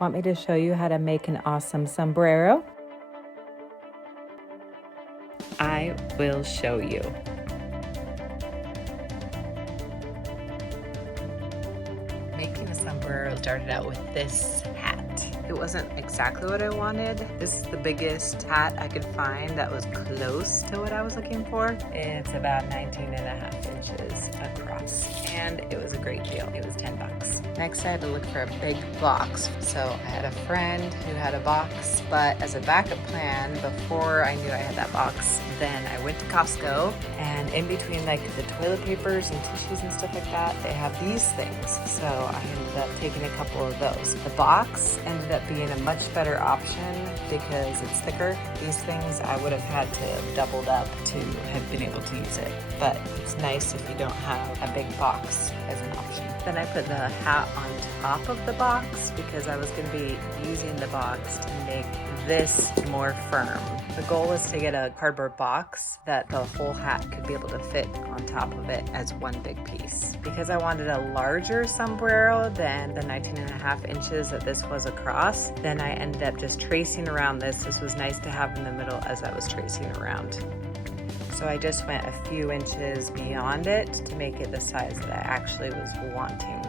Want me to show you how to make an awesome sombrero? I will show you. Making a sombrero started out with this hat. It wasn't exactly what I wanted. This is the biggest hat I could find that was close to what I was looking for. It's about 19.5 inches across, and it was a great deal. It was $10. Next, I had to look for a big box. So I had a friend who had a box, but as a backup plan, before I knew I had that box, then I went to Costco, and in between like the toilet papers and tissues and stuff like that, they have these things. So I ended up taking a couple of those. The box ended up being a much better option because it's thicker. These things I would have had to have doubled up to have been able to use it, but it's nice if you don't have a big box as an option. Then I put the hat on top of the box because I was going to be using the box to make this more firm. The goal was to get a cardboard box that the whole hat could be able to fit on top of it as one big piece. Because I wanted a larger sombrero than the 19.5 inches that this was across, then I ended up just tracing around this. This was nice to have in the middle as I was tracing around. So I just went a few inches beyond it to make it the size that I actually was wanting.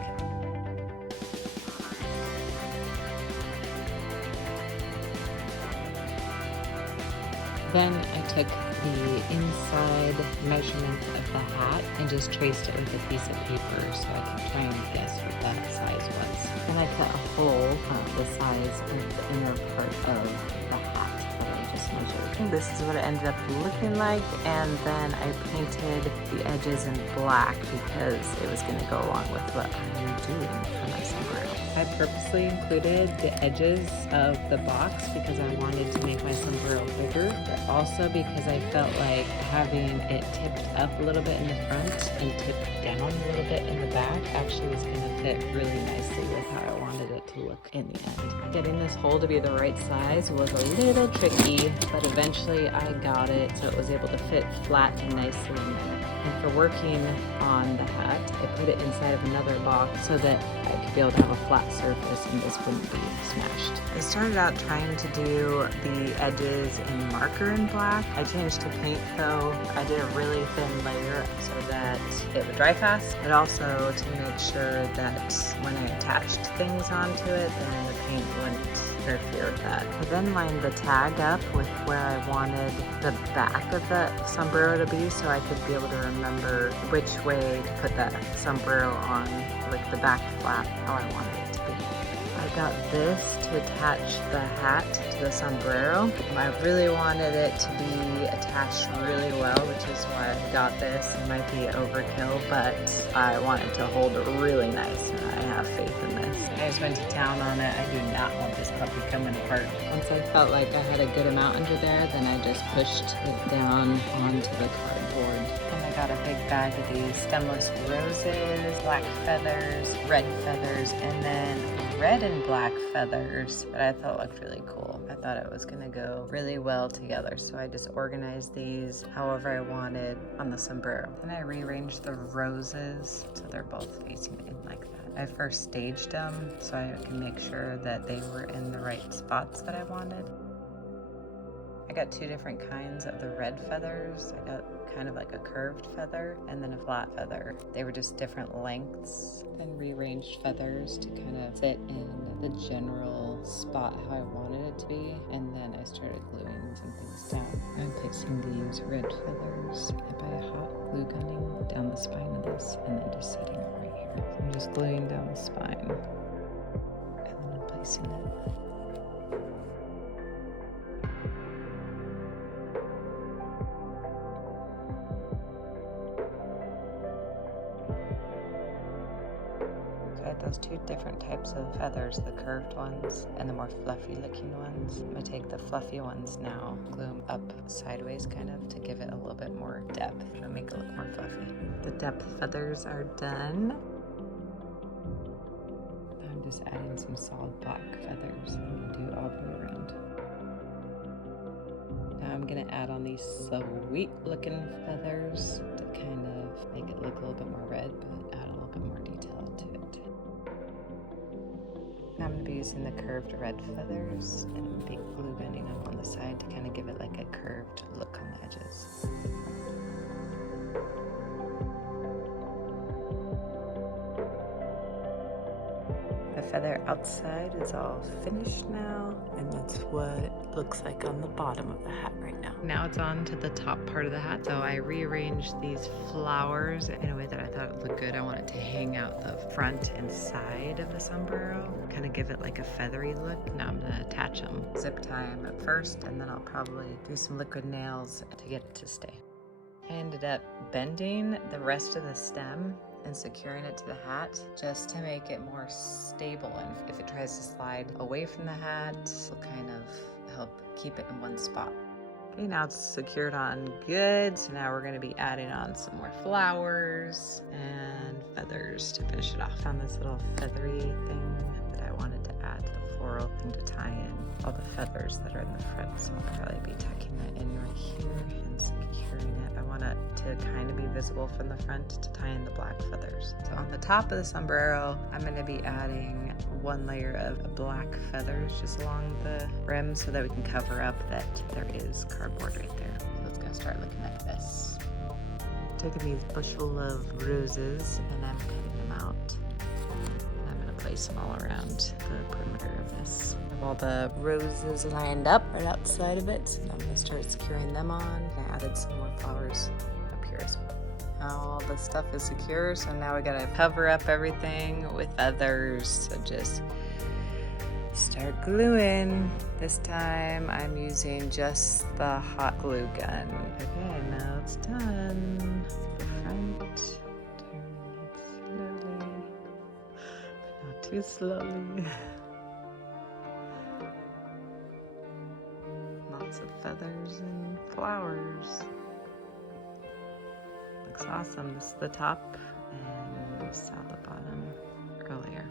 Then I took the inside measurement of the hat and just traced it with a piece of paper so I could try and guess what that size was. Then I cut a hole the size of the inner part of the hat that I just measured. This is what it ended up looking like, and then I painted the edges in black because it was going to go along with what I'm doing for my sombrero. I purposely included the edges of the box because I wanted to make my sombrero bigger, but also because I felt like having it tipped up a little bit in the front and tipped down a little bit in the back actually was going to fit really nicely with how I wanted it to look in the end. Getting this hole to be the right size was a little tricky, but eventually I got it so it was able to fit flat and nicely in there. And for working on the hat, I put it inside of another box so that I could be able to have a flat surface and this wouldn't be smashed. I started out trying to do the edges in marker in black. I changed to paint though. I did a really thin layer so that it would dry fast, but also to make sure that when I attached things onto it, then the paint wouldn't interfere with that. I then lined the tag up with where I wanted the back of the sombrero to be so I could be able to remember which way to put that sombrero on, like the back flap, how I wanted it to be. I got this to attach the hat to the sombrero. I really wanted it to be attached really well, which is why I got this. It might be overkill, but I want it to hold really nice, and I have faith in this. I just went to town on it. I do not want this puppy coming apart. Once I felt like I had a good amount under there, then I just pushed it down onto the cardboard. And I got a big bag of these stemless roses, black feathers, red feathers, and then red and black feathers that I thought looked really cool. I thought it was gonna go really well together, so I just organized these however I wanted on the sombrero. Then I rearranged the roses so they're both facing in like that. I first staged them so I can make sure that they were in the right spots that I wanted. I got two different kinds of the red feathers. I got kind of like a curved feather and then a flat feather. They were just different lengths. Then rearranged feathers to kind of fit in the general spot how I wanted it to be. And then I started gluing some things down. I'm fixing to use red feathers by hot glue gunning down the spine of this and then just setting it right here. So I'm just gluing down the spine and then I'm placing it. Those two different types of feathers, the curved ones and the more fluffy looking ones. I'm gonna take the fluffy ones now, glue them up sideways kind of to give it a little bit more depth and make it look more fluffy. The depth feathers are done. Now I'm just adding some solid black feathers and do all the way around. Now I'm gonna add on these sweet looking feathers to kind of make it look a little bit more red, but add a little bit more detail to it. I'm going to be using the curved red feathers and be glue gunning them on the side to kind of give it like a curved look on the edges. The feather outside is all finished now, and that's what it looks like on the bottom of the hat right now. Now it's on to the top part of the hat, so I rearranged these flowers in a way that I thought it looked good. I want it to hang out the front and side of the sombrero, kind of give it like a feathery look. Now I'm gonna attach them. Zip tie them at first, and then I'll probably do some liquid nails to get it to stay. I ended up bending the rest of the stem and securing it to the hat just to make it more stable, and if it tries to slide away from the hat, it'll kind of help keep it in one spot. Okay, now it's secured on good, so now we're going to be adding on some more flowers and feathers to finish it off. Found this little feathery thing that I wanted to add to the floral thing to tie in all the feathers that are in the front, so I'll probably be tucking that in right here and securing it. I want it to kind of be visible from the front to tie in the black feathers. So on the top of the sombrero, I'm going to be adding one layer of black feathers just along the rim so that we can cover up that there is cardboard right there. So it's going to start looking like this. Taking these bushel of roses and I'm cutting them out. And I'm going to place them all around the perimeter of this. I have all the roses lined up right outside of it, and I'm going to start securing them on. I added some more flowers up here as well. All the stuff is secure, so now we gotta cover up everything with feathers. So just start gluing. This time I'm using just the hot glue gun. Okay, now it's done. The front, turning it slowly, but not too slowly. Lots of feathers and flowers. Looks awesome. This is the top, and we saw the bottom earlier.